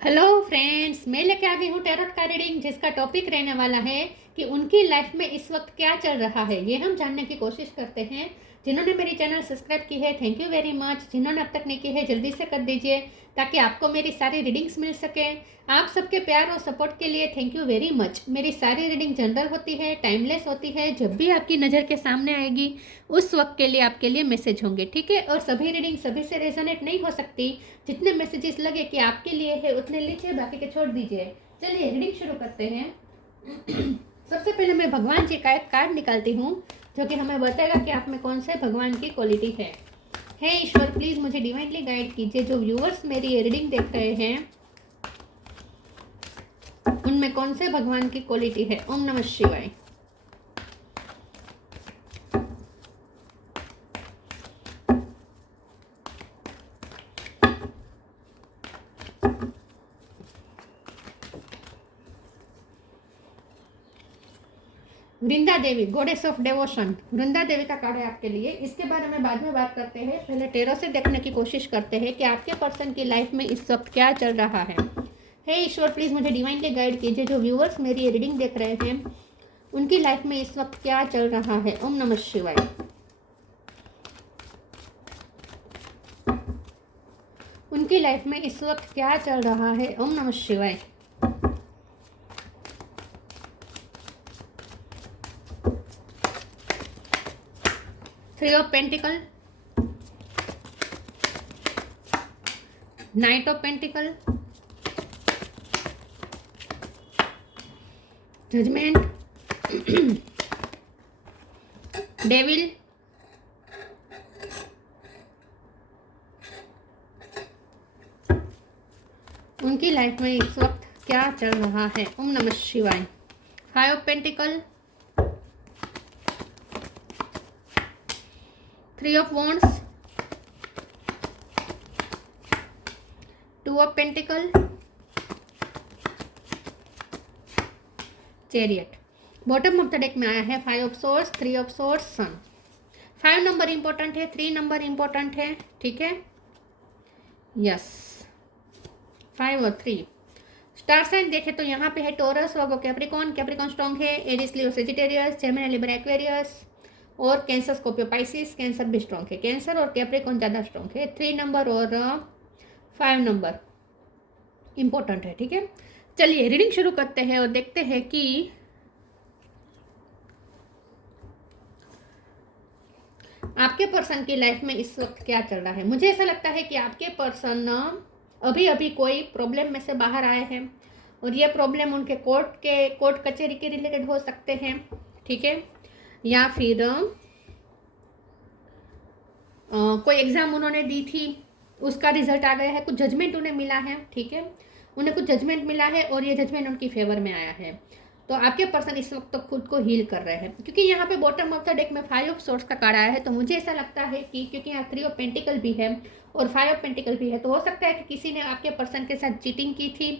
Hello friends, मैं लेके आ गई हूँ टैरोट का रीडिंग, जिसका टॉपिक रहने वाला है कि उनकी लाइफ में इस वक्त क्या चल रहा है। ये हम जानने की कोशिश करते हैं। जिन्होंने मेरी चैनल सब्सक्राइब की है, थैंक यू वेरी मच। जिन्होंने अब तक नहीं की है, जल्दी से कर दीजिए ताकि आपको मेरी सारी रीडिंग्स मिल सके। आप सबके प्यार और सपोर्ट के लिए थैंक यू वेरी मच। मेरी सारी रीडिंग जनरल होती है, टाइमलेस होती है। जब भी आपकी नज़र के सामने आएगी उस वक्त के लिए आपके लिए मैसेज होंगे, ठीक है। और सभी रीडिंग सभी से रेजोनेट नहीं हो सकती। जितने मैसेजेस लगे कि आपके लिए है उतने लीजिए, बाकी के छोड़ दीजिए। चलिए रीडिंग शुरू करते हैं। सबसे पहले मैं भगवान जी का एक कार्ड निकालती हूँ जो कि हमें बताएगा कि आप में कौन से भगवान की क्वालिटी है। हे ईश्वर, प्लीज मुझे डिवाइनली गाइड कीजिए। जो व्यूअर्स मेरी ये रीडिंग देख रहे हैं उनमें कौन से भगवान की क्वालिटी है। ओम नमः शिवाय। वृंदा देवी, गॉडेस ऑफ डेवोशन। वृंदा देवी का कार्ड है आपके लिए। इसके बारे में बाद में बात करते हैं। पहले टेरो से देखने की कोशिश करते हैं कि आपके पर्सन की लाइफ में इस वक्त क्या चल रहा है। हे ईश्वर, प्लीज मुझे डिवाइनली गाइड कीजिए। जो व्यूअर्स मेरी ये रीडिंग देख रहे हैं उनकी लाइफ में इस वक्त क्या चल रहा है। ओम नमः शिवाय। उनकी लाइफ में इस वक्त क्या चल रहा है। ओम नमः शिवाय। Three of pentacle, knight of pentacle, judgment, devil, उनकी लाइफ में इस वक्त क्या चल रहा है। ओम नमः शिवाय। Five of pentacle, three of wands, two of pentacle, chariot. Bottom of the deck में आया है five of swords, three of swords, sun. 5 number important है, 3 नंबर इंपॉर्टेंट है, ठीक है। यस, 5 और 3। स्टार साइन देखे तो यहाँ पे है टोरस, वर्गो, कैप्रिकॉन। कैप्रिकॉन स्ट्रॉन्ग है। एरिस, लियो, सेजिटेरियस, जेमिनी, लिब्रा, एक्वेरियस और कैंसर, स्कॉर्पियो, पाइसिस। कैंसर भी स्ट्रॉन्ग है। कैंसर और कैप्रिकॉन ज़्यादा स्ट्रॉन्ग है। 3 नंबर और 5 नंबर इंपॉर्टेंट है, ठीक है। चलिए रीडिंग शुरू करते हैं और देखते हैं कि आपके पर्सन की लाइफ में इस वक्त क्या चल रहा है। मुझे ऐसा लगता है कि आपके पर्सन अभी अभी कोई प्रॉब्लम में से बाहर आए हैं और ये प्रॉब्लम उनके कोर्ट कचहरी के रिलेटेड हो सकते हैं, ठीक है। या फिर कोई एग्ज़ाम उन्होंने दी थी, उसका रिजल्ट आ गया है, कुछ जजमेंट उन्हें मिला है, ठीक है। उन्हें कुछ जजमेंट मिला है और ये जजमेंट उनकी फेवर में आया है। तो आपके पर्सन इस वक्त तो खुद को हील कर रहे हैं, क्योंकि यहाँ पे बॉटम ऑफ द डेक में 5 ऑफ सोर्स का कार्ड आया है। तो मुझे ऐसा लगता है कि क्योंकि यहाँ 3 ऑफ पेंटिकल भी है और 5 ऑफ पेंटिकल भी है, तो हो सकता है कि किसी ने आपके पर्सन के साथ चीटिंग की थी।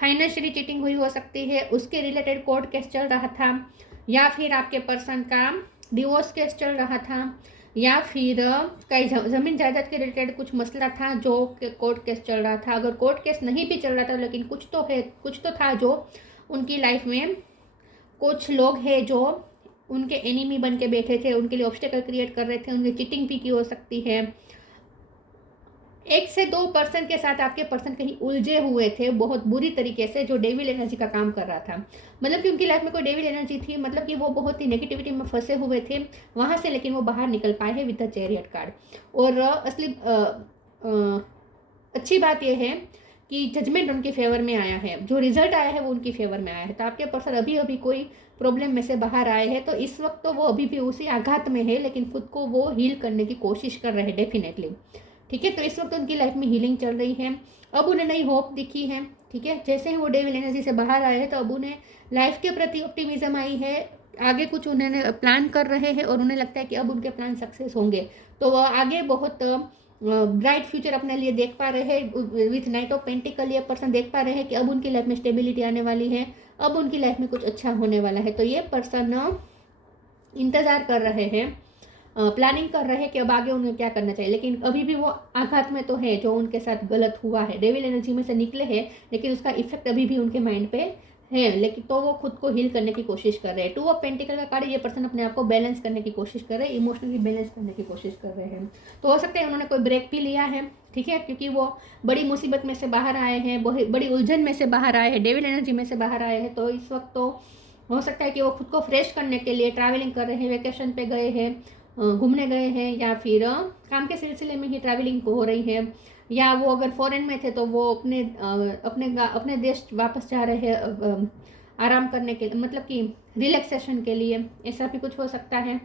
फाइनेंशियली चीटिंग हुई हो सकती है, उसके रिलेटेड कोर्ट केस चल रहा था, या फिर आपके पर्सन का डिवोर्स केस चल रहा था, या फिर कई ज़मीन जायदाद के रिलेटेड कुछ मसला था जो कोर्ट केस चल रहा था। अगर कोर्ट केस नहीं भी चल रहा था लेकिन कुछ तो है, कुछ तो था जो उनकी लाइफ में कुछ लोग हैं जो उनके एनिमी बन के बैठे थे, उनके लिए ऑब्स्टेकल क्रिएट कर रहे थे, उनकी चीटिंग भी की हो सकती है। 1 से 2 पर्सन के साथ आपके पर्सन कहीं उलझे हुए थे बहुत बुरी तरीके से, जो डेविल एनर्जी का काम कर रहा था। मतलब कि उनकी लाइफ में कोई डेविल एनर्जी थी, मतलब कि वो बहुत ही नेगेटिविटी में फंसे हुए थे वहाँ से, लेकिन वो बाहर निकल पाए हैं विद द चैरियट कार्ड। और असली अच्छी बात यह है कि जजमेंट उनके फेवर में आया है, जो रिजल्ट आया है वो उनकी फेवर में आया है। तो आपके पर्सन अभी अभी कोई प्रॉब्लम में से बाहर आए हैं, तो इस वक्त तो वो अभी भी उसी आघात में है, लेकिन खुद को वो हील करने की कोशिश कर रहे हैं डेफिनेटली, ठीक है। तो इस वक्त उनकी लाइफ में हीलिंग चल रही है। अब उन्हें नई होप दिखी है, ठीक है। जैसे ही वो डेविल एनर्जी से बाहर आए हैं तो अब उन्हें लाइफ के प्रति ऑप्टिमिज्म आई है। आगे कुछ उन्होंने प्लान कर रहे हैं और उन्हें लगता है कि अब उनके प्लान सक्सेस होंगे, तो वो आगे बहुत ब्राइट फ्यूचर अपने लिए देख पा रहे हैं। विथ नाइट ऑफ पेंटिकल ये पर्सन देख पा रहे हैं कि अब उनकी लाइफ में स्टेबिलिटी आने वाली है, अब उनकी लाइफ में कुछ अच्छा होने वाला है। तो ये पर्सन इंतज़ार कर रहे हैं प्लानिंग कर रहे हैं कि अब आगे उन्हें क्या करना चाहिए, लेकिन अभी भी वो आघात में तो है, जो उनके साथ गलत हुआ है, डेविल एनर्जी में से निकले हैं, लेकिन उसका इफेक्ट अभी भी उनके माइंड पे है, लेकिन तो वो खुद को हील करने की कोशिश कर रहे हैं। 2 ऑफ पेंटिकल का कार्ड, ये पर्सन अपने आप को बैलेंस करने की कोशिश कर रहे हैं, इमोशनली बैलेंस करने की कोशिश कर रहे हैं। तो हो सकता है उन्होंने कोई ब्रेक भी लिया है, ठीक है, क्योंकि वो बड़ी मुसीबत में से बाहर आए हैं, बड़ी उलझन में से बाहर आए हैं, डेविल एनर्जी में से बाहर आए हैं। तो इस वक्त तो हो सकता है कि वो खुद को फ्रेश करने के लिए ट्रैवलिंग कर रहे हैं, वेकेशन पे गए हैं, घूमने गए हैं, या फिर काम के सिलसिले में ही ट्रैवलिंग हो रही है, या वो अगर फॉरेन में थे तो वो अपने देश वापस जा रहे हैं आराम करने के लिए, मतलब कि रिलैक्सेशन के लिए, ऐसा भी कुछ हो सकता है।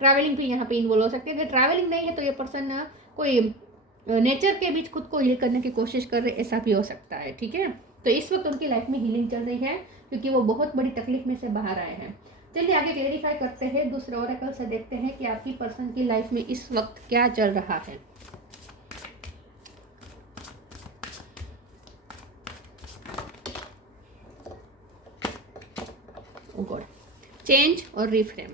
ट्रैवलिंग भी यहाँ पे इन्वॉल्व हो सकती है। अगर ट्रैवलिंग नहीं है तो ये पर्सन कोई नेचर के बीच खुद को हील करने की कोशिश कर रहे, ऐसा भी हो सकता है, ठीक है। तो इस वक्त उनकी लाइफ में हीलिंग चल रही है, क्योंकि वो बहुत बड़ी तकलीफ में से बाहर आए हैं। चलिए आगे क्लेरिफाई करते हैं, दूसरे ओरेकल से देखते हैं कि आपकी पर्सन की लाइफ में इस वक्त क्या चल रहा है। गॉड, चेंज और रिफ्रेम,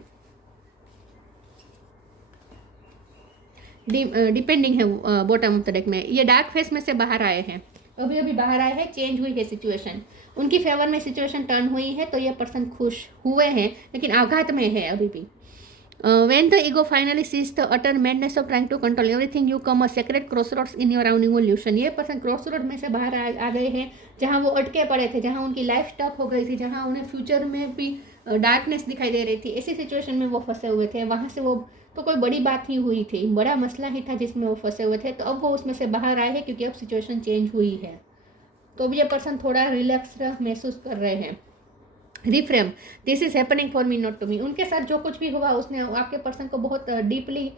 डिपेंडिंग है बॉटम ऑफ द डेक में। ये डार्क फेस में से बाहर आए हैं, अभी अभी बाहर आए हैं, चेंज हुई है सिचुएशन, उनकी फेवर में सिचुएशन टर्न हुई है, तो ये पर्सन खुश हुए हैं, लेकिन आघात में है अभी भी। When the ego finally sees the utter madness of trying to control everything, you come a sacred crossroads in your own evolution। ये पर्सन क्रॉसरोड में से बाहर आ गए हैं, जहाँ वो अटके पड़े थे, जहाँ उनकी लाइफ स्टक हो गई थी, जहाँ उन्हें फ्यूचर में भी डार्कनेस दिखाई दे रही थी, ऐसी सिचुएशन में वो फंसे हुए थे। वहाँ से वो तो कोई बड़ी बात ही हुई थी, बड़ा मसला ही था जिसमें वो फंसे हुए थे, तो अब वो उसमें से बाहर आए हैं, क्योंकि अब सिचुएशन चेंज हुई है। तो अब ये पर्सन थोड़ा रिलैक्स महसूस कर रहे हैं। Reframe, this is happening for me not to me. उनके साथ जो कुछ भी हुआ उसने आपके पर्सन को बहुत डीपली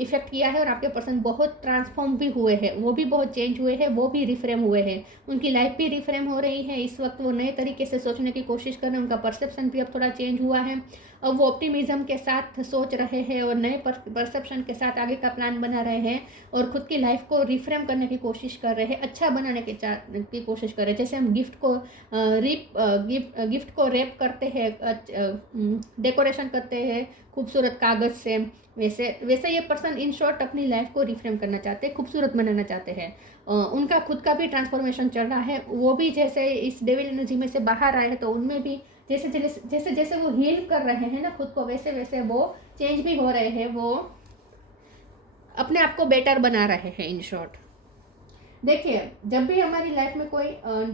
इफेक्ट किया है, और आपके पर्सन बहुत ट्रांसफॉर्म भी हुए हैं, वो भी बहुत चेंज हुए हैं, वो भी रिफ्रेम हुए हैं, उनकी लाइफ भी रिफ्रेम हो रही है। इस वक्त वो नए तरीके से सोचने की कोशिश कर रहे हैं, उनका परसेप्शन भी अब थोड़ा चेंज हुआ है, अब वो ऑप्टिमिज्म के साथ सोच रहे हैं और नए परसेप्शन के साथ आगे का प्लान बना रहे हैं, और खुद की लाइफ को रिफ्रेम करने की कोशिश कर रहे हैं, अच्छा बनाने की कोशिश कर रहे हैं। जैसे हम गिफ्ट को रैप करते हैं, डेकोरेशन करते हैं खूबसूरत कागज से, वैसे ये पर्सन इन शॉर्ट अपनी लाइफ को रिफ्रेम करना चाहते हैं, खूबसूरत बनाना चाहते हैं। उनका खुद का भी ट्रांसफॉर्मेशन चल रहा है, वो भी जैसे इस डेविल एनर्जी में से बाहर आए हैं, तो उनमें भी जैसे जैसे जैसे वो हील कर रहे हैं ना खुद को, वैसे वैसे वो चेंज भी हो रहे हैं, वो अपने आप को बेटर बना रहे हैं। इन शॉर्ट देखिए, जब भी हमारी लाइफ में कोई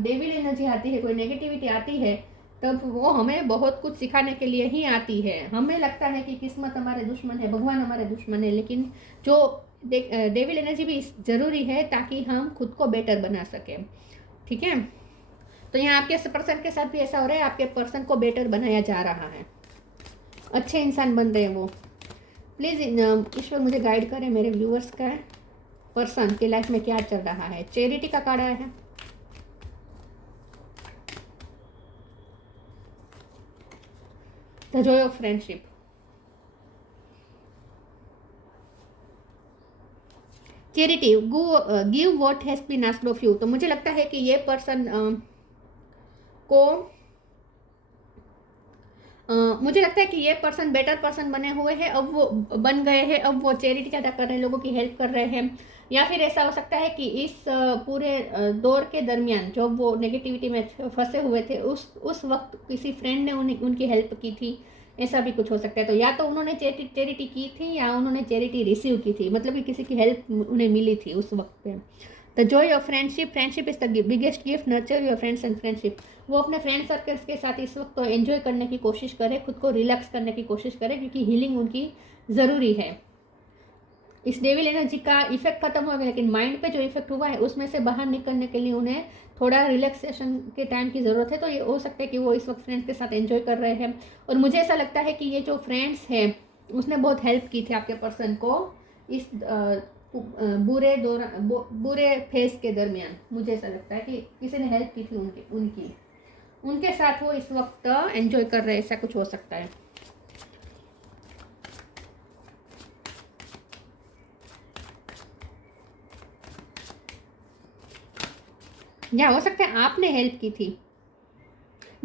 डेविल एनर्जी आती है, कोई नेगेटिविटी आती है, तब वो हमें बहुत कुछ सिखाने के लिए ही आती है। हमें लगता है कि किस्मत हमारे दुश्मन है, भगवान हमारे दुश्मन है, लेकिन जो डेविल एनर्जी भी ज़रूरी है ताकि हम खुद को बेटर बना सकें, ठीक है। तो यहाँ आपके पर्सन के साथ भी ऐसा हो रहा है, आपके पर्सन को बेटर बनाया जा रहा है, अच्छे इंसान बन रहे हैं वो। प्लीज़ ईश्वर मुझे गाइड करें, मेरे व्यूअर्स का पर्सन की लाइफ में क्या चल रहा है। चैरिटी का कार्ड आया है, the joy of friendship, charity, give what has been asked of you. तो मुझे लगता है कि ये पर्सन को मुझे लगता है कि ये पर्सन बेटर पर्सन बने हुए हैं, अब वो बन गए हैं, अब वो चैरिटी ज़्यादा कर रहे हैं, लोगों की हेल्प कर रहे हैं। या फिर ऐसा हो सकता है कि इस पूरे दौर के दरमियान जब वो नेगेटिविटी में फंसे हुए थे, उस वक्त किसी फ्रेंड ने उनकी हेल्प की थी, ऐसा भी कुछ हो सकता है। तो या तो उन्होंने चैरिटी की थी, या उन्होंने चैरिटी रिसीव की थी, मतलब कि किसी की हेल्प उन्हें मिली थी उस वक्त पे। The joy of friendship, friendship is the biggest gift, nurture your friends and friendship. वो अपने फ्रेंड सर्कल्स के साथ इस वक्त तो एंजॉय करने की कोशिश करें, खुद को रिलैक्स करने की कोशिश करें, क्योंकि हीलिंग उनकी ज़रूरी है। इस डेविल एनर्जी का इफेक्ट खत्म हो गया, लेकिन माइंड पे जो इफेक्ट हुआ है उसमें से बाहर निकलने के लिए उन्हें थोड़ा रिलैक्सेशन के टाइम की ज़रूरत है। तो ये हो सकता है कि वो इस वक्त फ्रेंड्स के साथ एंजॉय कर रहे हैं, और मुझे ऐसा लगता है कि ये जो फ्रेंड्स हैं उसने बहुत हेल्प की थी आपके पर्सन को इस बुरे फेज के दरमियान। मुझे ऐसा लगता है कि किसी ने हेल्प की थी उनके साथ वो इस वक्त एंजॉय कर रहे हैं, ऐसा कुछ हो सकता है। या हो सकता है आपने हेल्प की थी,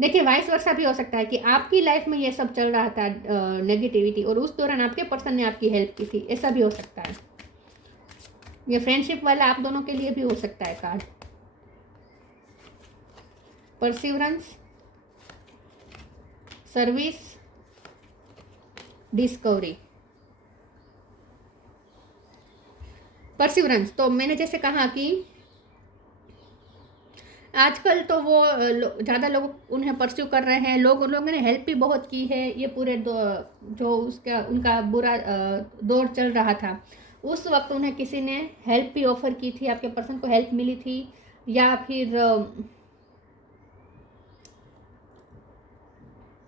देखिए वाइस वर्सा भी हो सकता है कि आपकी लाइफ में ये सब चल रहा था नेगेटिविटी, और उस दौरान आपके पर्सन ने आपकी हेल्प की थी, ऐसा भी हो सकता है। ये फ्रेंडशिप वाला आप दोनों के लिए भी हो सकता है card. Perseverance, service, discovery. Perseverance तो मैंने जैसे कहा कि आजकल तो वो ज़्यादा लोग उन्हें परस्यू कर रहे हैं, लोगों ने हेल्प भी बहुत की है। ये पूरे जो उसका उनका बुरा दौर चल रहा था, उस वक्त उन्हें किसी ने हेल्प भी ऑफर की थी, आपके पर्सन को हेल्प मिली थी, या फिर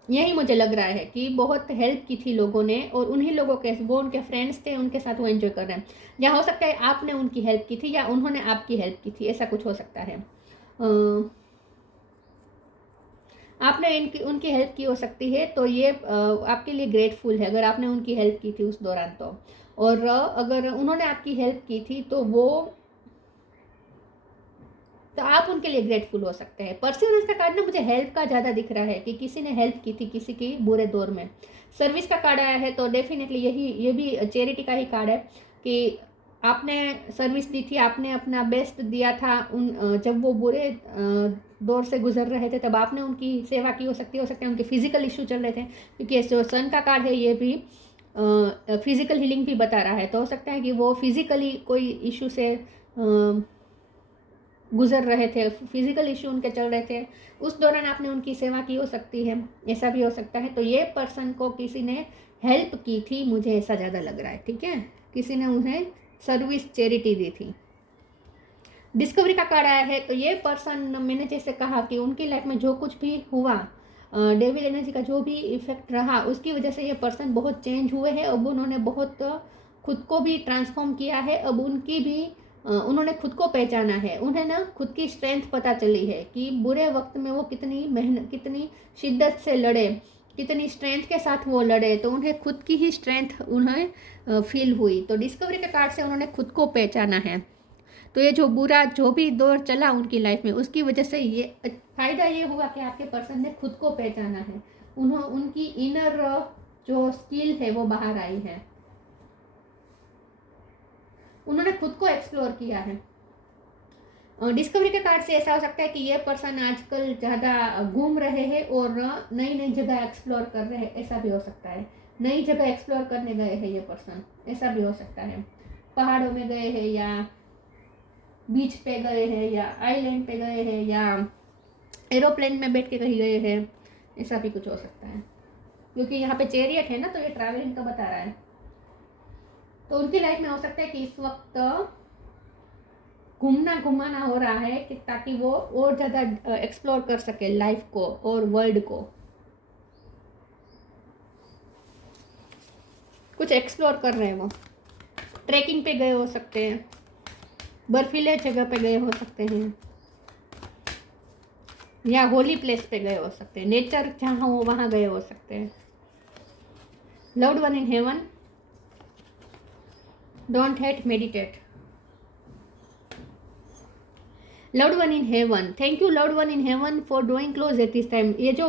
यही मुझे लग रहा है कि बहुत हेल्प की थी लोगों ने, और उन्हीं लोगों के वो उनके फ्रेंड्स थे, उनके साथ वो एंजॉय कर रहे हैं। या हो सकता है आपने उनकी हेल्प की थी या उन्होंने आपकी हेल्प की थी, ऐसा कुछ हो सकता है। आपने इनकी उनकी हेल्प की हो सकती है, तो ये आपके लिए ग्रेटफुल है अगर आपने उनकी हेल्प की थी उस दौरान तो। और अगर उन्होंने आपकी हेल्प की थी तो आप उनके लिए ग्रेटफुल हो सकते हैं। परसिवरेंस का कार्ड ना मुझे हेल्प का ज़्यादा दिख रहा है कि किसी ने हेल्प की थी किसी की बुरे दौर में। सर्विस का कार्ड आया है तो डेफिनेटली ये भी चैरिटी का ही कार्ड है कि आपने सर्विस दी थी, आपने अपना बेस्ट दिया था जब वो बुरे दौर से गुजर रहे थे, तब आपने उनकी सेवा की हो सकती है उनके फिजिकल इशू चल रहे थे, क्योंकि जो सन का कार्ड है ये भी फिजिकल हीलिंग भी बता रहा है। तो हो सकता है कि वो फिजिकली कोई इशू से गुजर रहे थे, फिजिकल इशू उनके चल रहे थे, उस दौरान आपने उनकी सेवा की हो सकती है, ऐसा भी हो सकता है। तो ये पर्सन को किसी ने हेल्प की थी, मुझे ऐसा ज़्यादा लग रहा है। ठीक है, किसी ने उन्हें सर्विस चैरिटी दी थी। डिस्कवरी का कार्ड आया है तो ये पर्सन, मैंने जैसे कहा कि उनकी लाइफ में जो कुछ भी हुआ, डेविल एनर्जी का जो भी इफेक्ट रहा, उसकी वजह से ये पर्सन बहुत चेंज हुए हैं। अब उन्होंने बहुत खुद को भी ट्रांसफॉर्म किया है। अब उनकी भी उन्होंने खुद को पहचाना है। उन्हें ना खुद की स्ट्रेंथ पता चली है कि बुरे वक्त में वो कितनी मेहनत, कितनी शिद्दत से लड़े, कितनी स्ट्रेंथ के साथ वो लड़े, तो उन्हें खुद की ही स्ट्रेंथ उन्हें फील हुई। तो डिस्कवरी के कार्ड से उन्होंने खुद को पहचाना है। तो ये जो भी दौर चला उनकी लाइफ में, उसकी वजह से ये फायदा ये हुआ कि आपके पर्सन ने खुद को पहचाना है, उनकी इनर जो स्किल है वो बाहर आई है, उन्होंने खुद को एक्सप्लोर किया है। डिस्कवरी के कार्ड से ऐसा हो सकता है कि ये पर्सन आजकल ज़्यादा घूम रहे हैं और नई नई जगह एक्सप्लोर कर रहे हैं, ऐसा भी हो सकता है। नई जगह एक्सप्लोर करने गए हैं ये पर्सन, ऐसा भी हो सकता है। पहाड़ों में गए हैं, या बीच पे गए हैं, या आइलैंड पे गए हैं, या एरोप्लेन में बैठ के कहीं गए हैं, ऐसा भी कुछ हो सकता है। क्योंकि यहाँ पे चैरियट है ना, तो ये ट्रैवलिंग तो बता रहा है। तो उनकी लाइफ में हो सकता है कि इस वक्त घूमना घुमाना हो रहा है कि ताकि वो और ज़्यादा एक्सप्लोर कर सके लाइफ को और वर्ल्ड को, कुछ एक्सप्लोर कर रहे हैं। वो ट्रैकिंग पे गए हो सकते हैं, बर्फीले जगह पे गए हो सकते हैं, या होली प्लेस पे गए हो सकते हैं, नेचर जहाँ हो वहाँ गए हो सकते हैं। Loved one in heaven, don't hate, meditate. Loved one in heaven, thank you loved one in heaven for drawing close at this time. ये जो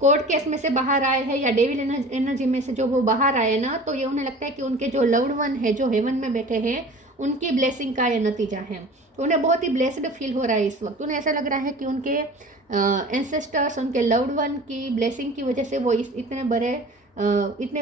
कोर्ट केस में से बाहर आए हैं या डेविल एनर्जी में से जो वो बाहर आए ना, तो ये उन्हें लगता है कि उनके जो लव्ड वन है जो हेवन में बैठे हैं, उनकी ब्लेसिंग का ये नतीजा है। तो उन्हें बहुत ही ब्लेस्ड फील हो रहा है इस वक्त। उन्हें ऐसा लग रहा है कि उनके एंसेस्टर्स, उनके लव्ड वन की ब्लेसिंग की वजह से वो इतने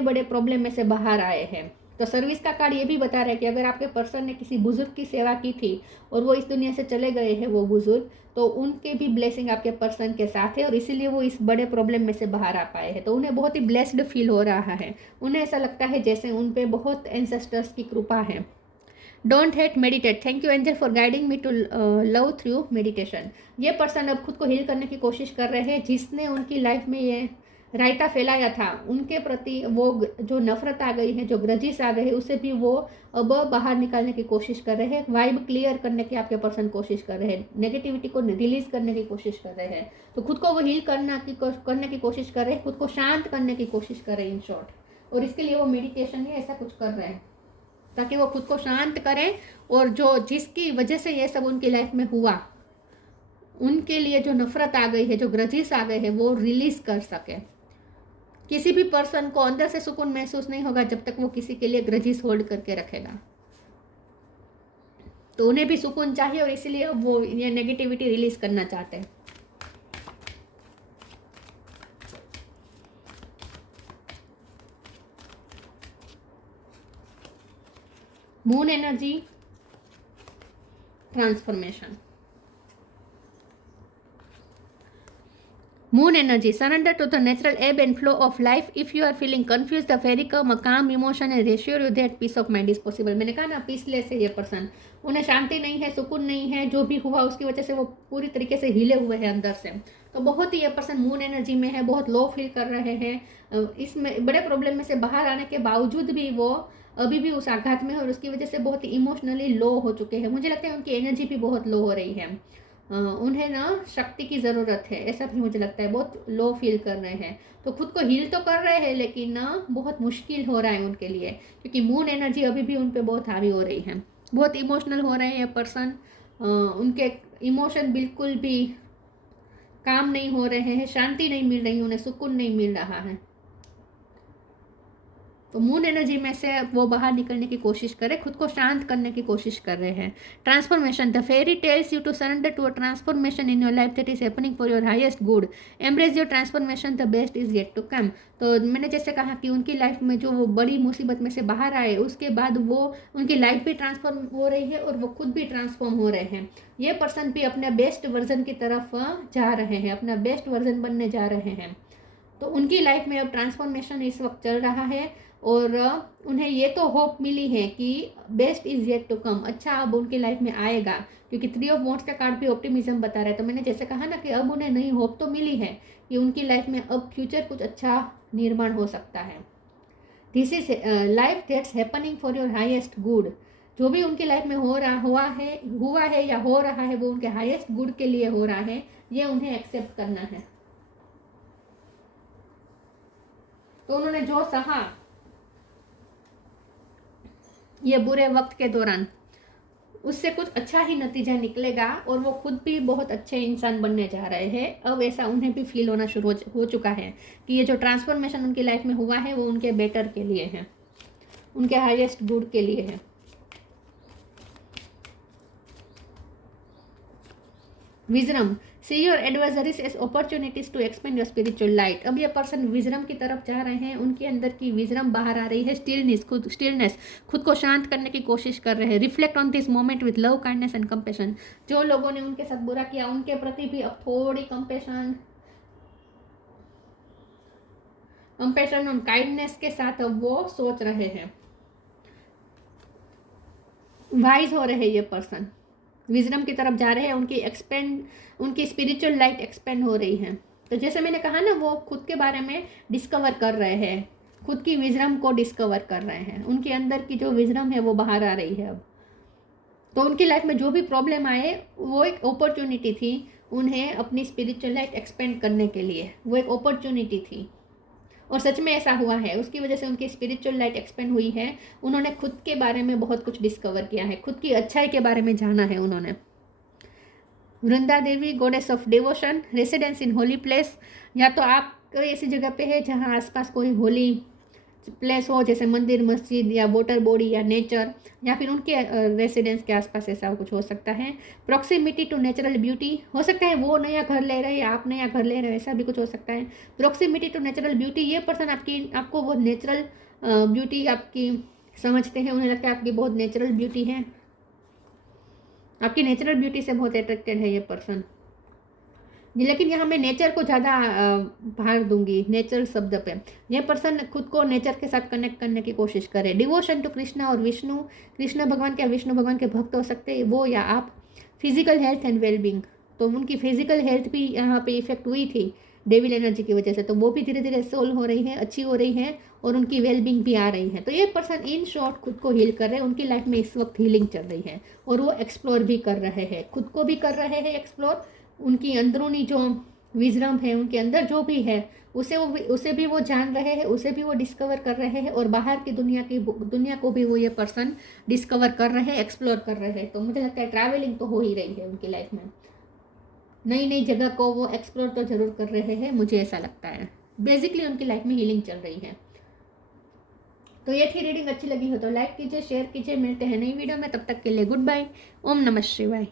बड़े प्रॉब्लम में से बाहर आए हैं। तो सर्विस का कार्ड ये भी बता रहा है कि अगर आपके पर्सन ने किसी बुजुर्ग की सेवा की थी और वो इस दुनिया से चले गए हैं वो बुजुर्ग, तो उनके भी ब्लेसिंग आपके पर्सन के साथ है और इसीलिए वो इस बड़े प्रॉब्लम में से बाहर आ पाए हैं। तो उन्हें बहुत ही ब्लेस्ड फील हो रहा है। उन्हें ऐसा लगता है जैसे उन पे बहुत एंसेस्टर्स की कृपा है। Don't hate, meditate. Thank you angel for guiding me to love through meditation. ये पर्सन अब खुद को हील करने की कोशिश कर रहे हैं। जिसने उनकी लाइफ में ये रायता फैलाया था, उनके प्रति वो जो नफरत आ गई है, जो ग्रजिस आ गए हैं, उसे भी वो अब बाहर निकालने की कोशिश कर रहे हैं। वाइब क्लियर करने की आपके पर्सन कोशिश कर रहे हैं, नेगेटिविटी को रिलीज करने की कोशिश कर रहे हैं। तो खुद को वो हील करने की कोशिश कर रहे हैं, खुद को शांत करने की कोशिश कर रहे हैं इन शॉर्ट। और इसके लिए वो मेडिटेशन या ऐसा कुछ कर रहे हैं ताकि वो खुद को शांत करें, और जो जिसकी वजह से ये सब उनकी लाइफ में हुआ उनके लिए जो नफरत आ गई है, जो ग्रजेस आ गए हैं, वो रिलीज कर सके। किसी भी पर्सन को अंदर से सुकून महसूस नहीं होगा जब तक वो किसी के लिए ग्रजेस होल्ड करके रखेगा। तो उन्हें भी सुकून चाहिए और इसीलिए वो ये नेगेटिविटी रिलीज करना चाहते हैं। Moon energy, transformation. Moon energy, surrender to the natural ebb and flow of life. If you are feeling confused, the fairy come a calm emotion and reassure you that peace of mind is possible. मैंने कहा ना, peaceless है ये person, उन्हें शांति नहीं है, सुकून नहीं है, जो भी हुआ उसकी वजह से वो पूरी तरीके से हिले हुए हैं अंदर से। तो बहुत ही ये पर्सन मून एनर्जी में है, बहुत लो फील कर रहे हैं। इसमें बड़े प्रॉब्लम में से बाहर आने के बावजूद भी वो अभी भी उस आघात में है और उसकी वजह से बहुत ही इमोशनली लो हो चुके हैं। मुझे लगता है उनकी एनर्जी भी बहुत लो हो रही है। उन्हें ना शक्ति की ज़रूरत है, ऐसा भी मुझे लगता है। बहुत लो फील कर रहे हैं, तो खुद को हील तो कर रहे हैं लेकिन ना बहुत मुश्किल हो रहा है उनके लिए, क्योंकि मून एनर्जी अभी भी उन पे बहुत हावी हो रही है। बहुत इमोशनल हो रहे हैं ये पर्सन। उनके इमोशन बिल्कुल भी काम नहीं हो रहे हैं, शांति नहीं मिल रही, उन्हें सुकून नहीं मिल रहा है। तो मून एनर्जी में से वो बाहर निकलने की कोशिश करें, खुद को शांत करने की कोशिश कर रहे हैं। Transformation, the fairy tells you to surrender to a transformation in your life that is happening for your highest good. Embrace your transformation, the best is yet to come. तो मैंने जैसे कहा कि उनकी लाइफ में जो वो बड़ी मुसीबत में से बाहर आए, उसके बाद वो उनकी लाइफ भी ट्रांसफॉर्म हो रही है और वो खुद भी ट्रांसफॉर्म हो रहे हैं। ये पर्सन भी अपने बेस्ट वर्जन की तरफ जा रहे हैं, अपना बेस्ट वर्जन बनने जा रहे हैं। तो उनकी लाइफ में अब ट्रांसफॉर्मेशन इस वक्त चल रहा है और उन्हें ये तो होप मिली है कि best is yet to come, अच्छा अब उनकी लाइफ में आएगा, क्योंकि 3 ऑफ वॉन्ड्स का कार्ड भी ऑप्टिमिज्म बता रहा है। तो मैंने जैसे कहा ना कि अब उन्हें नई होप तो मिली है कि उनकी लाइफ में अब फ्यूचर कुछ अच्छा निर्माण हो सकता है। This is life that's happening for your highest good. जो भी उनकी लाइफ में हुआ है या हो रहा है, वो उनके हाईएस्ट गुड के लिए हो रहा है, ये उन्हें एक्सेप्ट करना है। तो उन्होंने जो सहा ये बुरे वक्त के दौरान, उससे कुछ अच्छा ही नतीजा निकलेगा और वो खुद भी बहुत अच्छे इंसान बनने जा रहे हैं। अब ऐसा उन्हें भी फील होना शुरू हो चुका है कि ये जो ट्रांसफॉर्मेशन उनकी लाइफ में हुआ है वो उनके बेटर के लिए है, उनके हाईएस्ट गुड के लिए है। Wisdom, see your advisories as opportunities to expand your spiritual light. अब ये पर्सन विजडम की तरफ जा रहे हैं, उनके अंदर की विजडम बाहर आ रही है। स्टिलनेस, खुद को शांत करने की कोशिश कर रहे हैं। Reflect on this moment with love, kindness and compassion. जो लोगों ने उनके साथ बुरा किया उनके प्रति भी अब थोड़ी कंपैशन और काइंडनेस के साथ अब वो सोच रहे हैं। वाइज हो रहे हैं ये पर्सन, विजडम की तरफ जा रहे हैं। उनकी स्पिरिचुअल लाइट एक्सपेंड हो रही है। तो जैसे मैंने कहा ना, वो खुद के बारे में डिस्कवर कर रहे हैं, खुद की विजडम को डिस्कवर कर रहे हैं। उनके अंदर की जो विजडम है वो बाहर आ रही है अब। तो उनकी लाइफ में जो भी प्रॉब्लम आए वो एक अपॉर्चुनिटी थी उन्हें अपनी स्पिरिचुअल लाइट एक्सपेंड करने के लिए, वो एक अपॉर्चुनिटी थी और सच में ऐसा हुआ है। उसकी वजह से उनकी स्पिरिचुअल लाइट एक्सपेंड हुई है। उन्होंने खुद के बारे में बहुत कुछ डिस्कवर किया है, खुद की अच्छाई के बारे में जाना है उन्होंने। Vrinda Devi, goddess of devotion, residence in holy place. या तो आप कोई ऐसी जगह पे है जहाँ आसपास कोई होली प्लेस हो, जैसे मंदिर, मस्जिद या वाटर बॉडी या नेचर, या फिर उनके रेसिडेंस के आसपास ऐसा कुछ हो सकता है। प्रॉक्सिमिटी टू नेचुरल ब्यूटी, हो सकता है वो नया घर ले रहे हैं, आप नया घर ले रहे हो, ऐसा भी कुछ हो सकता है। प्रॉक्सिमिटी टू नेचुरल ब्यूटी, ये पर्सन आपको वो नेचुरल ब्यूटी आपकी समझते हैं, उन्हें लगता है आपकी बहुत नेचुरल ब्यूटी है, आपकी नेचुरल ब्यूटी से बहुत अट्रैक्टेड है ये पर्सन। लेकिन यहाँ मैं नेचर को ज़्यादा भार दूंगी, नेचर शब्द पे। ये पर्सन खुद को नेचर के साथ कनेक्ट करने की कोशिश करे। डिवोशन टू कृष्णा और विष्णु, कृष्ण भगवान के या विष्णु भगवान के भक्त हो सकते हैं वो या आप। फिजिकल हेल्थ एंड वेलबींग, तो उनकी फिजिकल हेल्थ भी यहाँ पे इफेक्ट हुई थी डेविल एनर्जी की वजह से, तो वो भी धीरे धीरे सोल्व हो रही है, अच्छी हो रही है और उनकी वेलबींग भी आ रही है। तो ये पर्सन इन शॉर्ट खुद को हील कर रहे हैं। उनकी लाइफ में इस वक्त हीलिंग चल रही है और वो एक्सप्लोर भी कर रहे हैं, खुद को भी कर रहे हैं एक्सप्लोर। उनकी अंदरूनी जो विजडम है, उनके अंदर जो भी है उसे भी वो जान रहे हैं, उसे भी वो डिस्कवर कर रहे हैं और बाहर की दुनिया को भी वो ये पर्सन डिस्कवर कर रहे हैं, एक्सप्लोर कर रहे हैं। तो मुझे लगता है ट्रैवलिंग तो हो ही रही है उनकी लाइफ में। नई नई जगह को वो एक्सप्लोर तो ज़रूर कर रहे हैं, मुझे ऐसा लगता है। बेसिकली उनकी लाइफ में हीलिंग चल रही है। तो ये थी रीडिंग, अच्छी लगी हो तो लाइक कीजिए, शेयर कीजिए। मिलते हैं नई वीडियो में, तब तक के लिए गुड बाय। ओम नमः शिवाय।